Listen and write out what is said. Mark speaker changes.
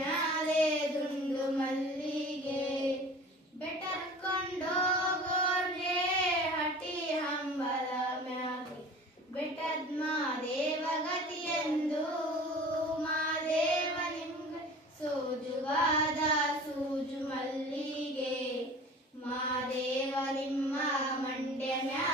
Speaker 1: ಮ್ಯಾಲೆ ದುಂಡು ಮಲ್ಲಿಗೆ. ಬೆಟರ್ಕೊಂಡೋಗೋರ್ಗೆ ಹಟಿ ಹಂಬಲ ಮ್ಯಾಲೆ ಬೆಟದ್ ಮಾದೇವ ಗತಿಯೆಂದು ಮಾದೇವ ನಿಮ್ಗೆ ಸೋಜುವಾದ ಸೂಜು ಮಲ್ಲಿಗೆ. ಮಾದೇವ ನಿಮ್ಮ ಮಂಡ್ಯ ಮ್ಯಾಲೆ